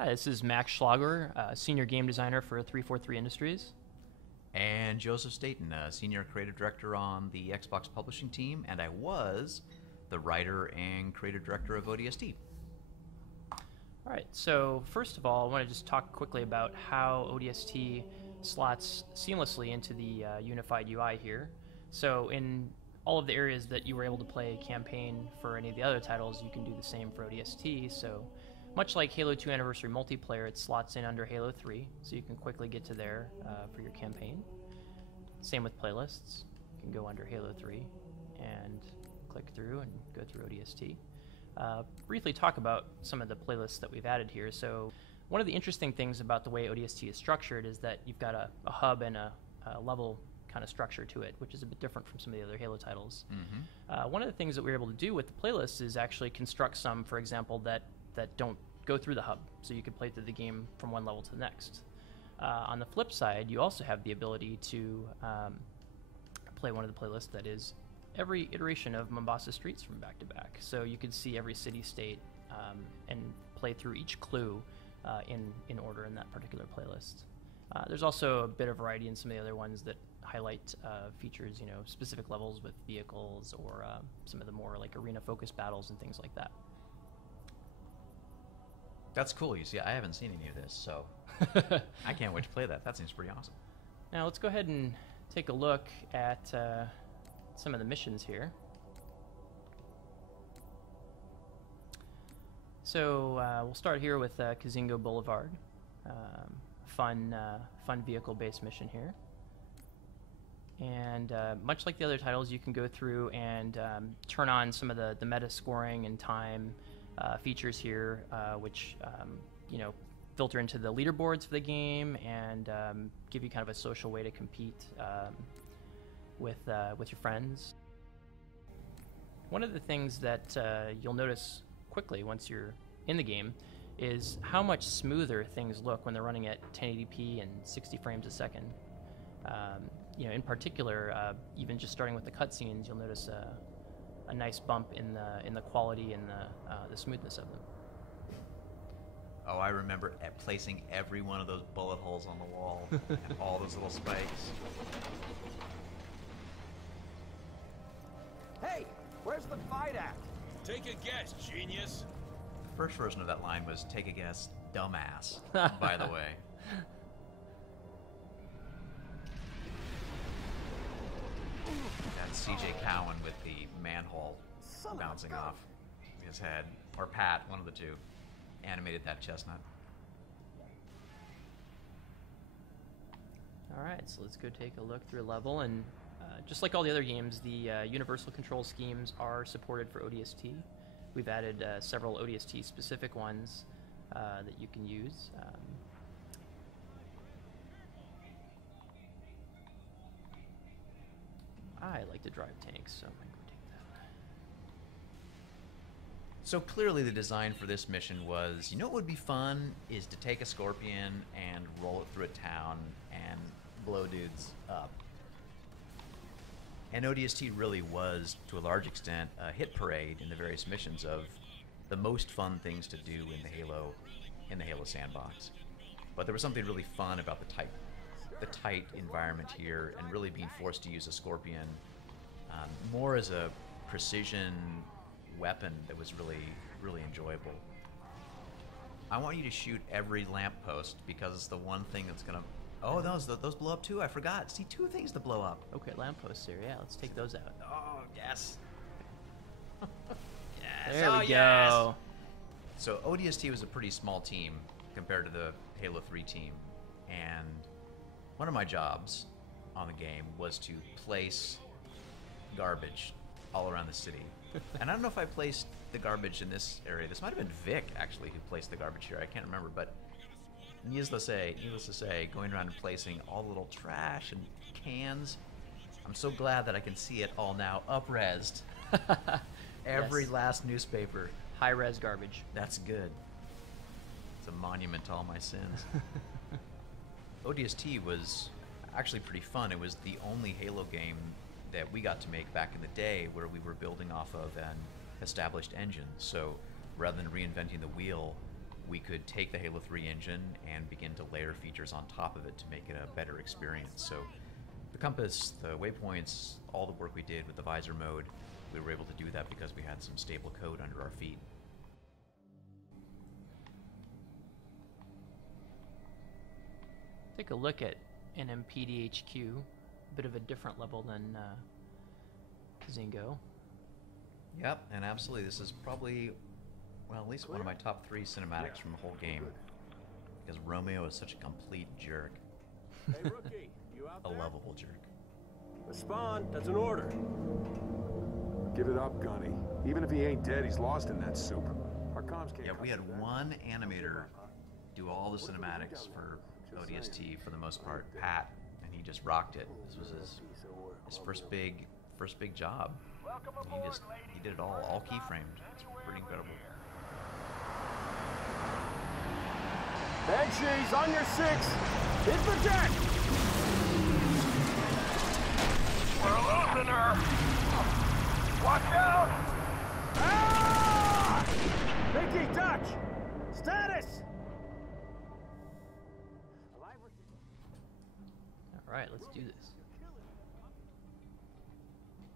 Hi, this is Max Schlager, Senior Game Designer for 343 Industries. And Joseph Staten, Senior Creative Director on the Xbox Publishing team, and I was the writer and creative director of ODST. All right, so first of all, I want to just talk quickly about how ODST slots seamlessly into the unified UI here. So in all of the areas that you were able to play campaign for any of the other titles, you can do the same for ODST. So much like Halo 2 Anniversary Multiplayer, it slots in under Halo 3, so you can quickly get to there for your campaign. Same with playlists. You can go under Halo 3 and click through and go through ODST. Briefly talk about some of the playlists that we've added here. So one of the interesting things about the way ODST is structured is that you've got a hub and a level kind of structure to it, which is a bit different from some of the other Halo titles. Mm-hmm. One of the things that we're able to do with the playlists is actually construct some, for example, that don't go through the hub, so you can play through the game from one level to the next. On the flip side, you also have the ability to play one of the playlists that is every iteration of Mombasa Streets from back to back. So you can see every city-state and play through each clue in order in that particular playlist. There's also a bit of variety in some of the other ones that highlight features, specific levels with vehicles or some of the more like arena-focused battles and things like that. That's cool. You see, I haven't seen any of this, so I can't wait to play that. That seems pretty awesome. Now let's go ahead and take a look at some of the missions here. So we'll start here with Kazingo Boulevard. Fun vehicle-based mission here. And much like the other titles, you can go through and turn on some of the meta scoring and time features here, which filter into the leaderboards for the game and give you kind of a social way to compete with your friends. One of the things that you'll notice quickly once you're in the game is how much smoother things look when they're running at 1080p and 60 frames a second. In particular, even just starting with the cutscenes, you'll notice a nice bump in the quality and the smoothness of them. Oh, I remember placing every one of those bullet holes on the wall and all those little spikes. Hey, where's the fight at? Take a guess, genius. The first version of that line was "Take a guess, dumbass." By the way. That's C.J. Cowan with the manhole bouncing off his head, or Pat, one of the two, animated that chestnut. All right, so let's go take a look through a level, and just like all the other games, the universal control schemes are supported for ODST. We've added several ODST-specific ones that you can use. I like to drive tanks, so I might go take that. So clearly the design for this mission was, what would be fun is to take a Scorpion and roll it through a town and blow dudes up. And ODST really was, to a large extent, a hit parade in the various missions of the most fun things to do in the Halo sandbox. But there was something really fun about the tight environment here, and really being forced to use a Scorpion more as a precision weapon that was really, really enjoyable. I want you to shoot every lamppost because it's the one thing that's gonna. Oh, those blow up too. I forgot. See, two things to blow up. Okay, lampposts here. Yeah, let's take those out. Oh yes. Yes. There we go. Yes. So ODST was a pretty small team compared to the Halo 3 team, and one of my jobs on the game was to place garbage all around the city. And I don't know if I placed the garbage in this area. This might have been Vic, actually, who placed the garbage here. I can't remember, but needless to say, going around and placing all the little trash and cans. I'm so glad that I can see it all now up-resed. Every last newspaper. High-res garbage. That's good. It's a monument to all my sins. ODST was actually pretty fun. It was the only Halo game that we got to make back in the day where we were building off of an established engine. So rather than reinventing the wheel, we could take the Halo 3 engine and begin to layer features on top of it to make it a better experience. So the compass, the waypoints, all the work we did with the visor mode, we were able to do that because we had some stable code under our feet. Take a look at NMPDHQ, a bit of a different level than Zingo. Yep, and absolutely, this is probably, well, at least one of my top 3 cinematics from the whole game. Because Romeo is such a complete jerk. Hey, rookie, you out A there? lovable jerk. Respond. That's an order. Give it up, Gunny. Even if he ain't dead, he's lost in that soup. Our comms can't Yeah, we had cover that. one animator do all the cinematics for ODST for the most part, Pat, and he just rocked it. This was his first big job. And he did it all keyframed. It's pretty incredible. Banshees on your 6. Hit the deck. We're losing her. Watch out. Ah! Pinky touch. Status. All right, let's do this.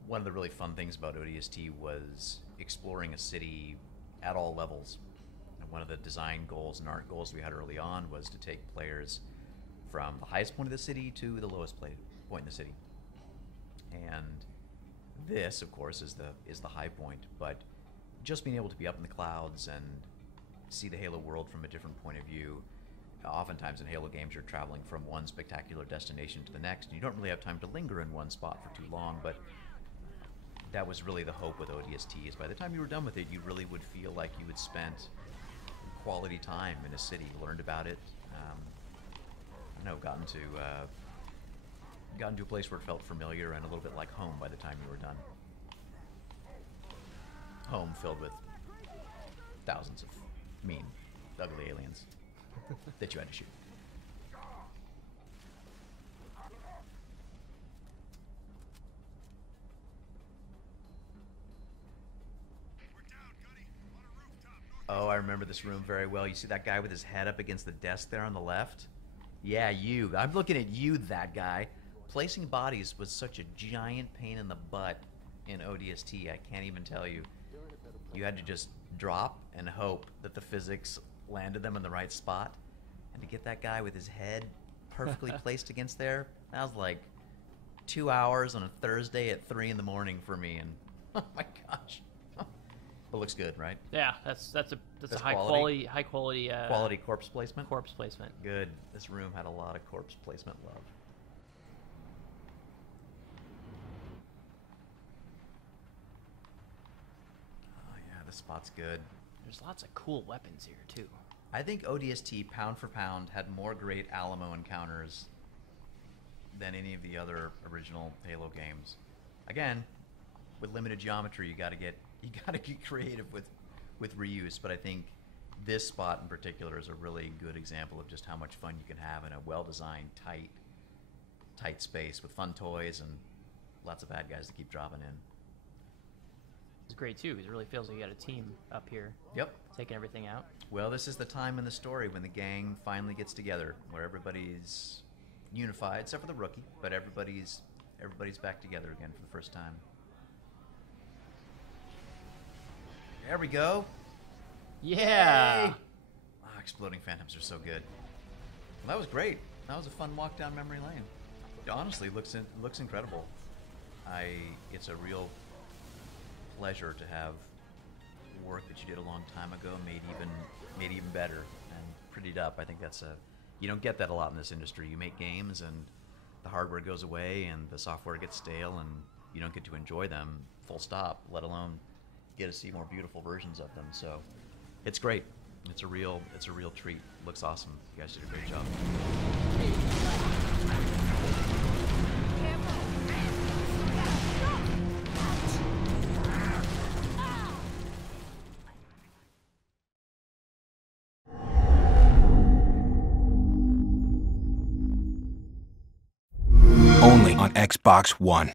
One of the really fun things about ODST was exploring a city at all levels. And one of the design goals and art goals we had early on was to take players from the highest point of the city to the lowest point in the city. And this, of course, is the high point. But just being able to be up in the clouds and see the Halo world from a different point of view. Oftentimes in Halo games, you're traveling from one spectacular destination to the next, and you don't really have time to linger in one spot for too long. But that was really the hope with ODST, is by the time you were done with it, you really would feel like you had spent quality time in a city, learned about it. I don't know, gotten to a place where it felt familiar and a little bit like home by the time you were done. Home filled with thousands of mean, ugly aliens that you had to shoot. Oh, I remember this room very well. You see that guy with his head up against the desk there on the left? Yeah, you. I'm looking at you, that guy. Placing bodies was such a giant pain in the butt in ODST, I can't even tell you. You had to just drop and hope that the physics landed them in the right spot. And to get that guy with his head perfectly placed against there, that was like 2 hours on a Thursday at 3 in the morning for me. And oh my gosh. But looks good, right? Yeah, that's a That's high quality? quality Quality corpse placement? corpse placement. Good. This room had a lot of corpse placement love. Oh yeah, this spot's good. There's lots of cool weapons here too. I think ODST, pound for pound, had more great Alamo encounters than any of the other original Halo games. Again, with limited geometry, you gotta get creative with reuse, but I think this spot in particular is a really good example of just how much fun you can have in a well-designed, tight space with fun toys and lots of bad guys to keep dropping in. It's great too, because it really feels like you got a team up here Yep. taking everything out. Well, this is the time in the story when the gang finally gets together, where everybody's unified, except for the rookie, but everybody's back together again for the first time. There we go. Yeah. Yay! Ah, exploding phantoms are so good. Well, that was great. That was a fun walk down memory lane. It honestly looks incredible. It's a real pleasure to have work that you did a long time ago made even better and prettied up. I think you don't get that a lot in this industry. You make games and the hardware goes away and the software gets stale and you don't get to enjoy them full stop, let alone get to see more beautiful versions of them. So it's great. It's a real treat. Looks awesome. You guys did a great job. Only on Xbox One.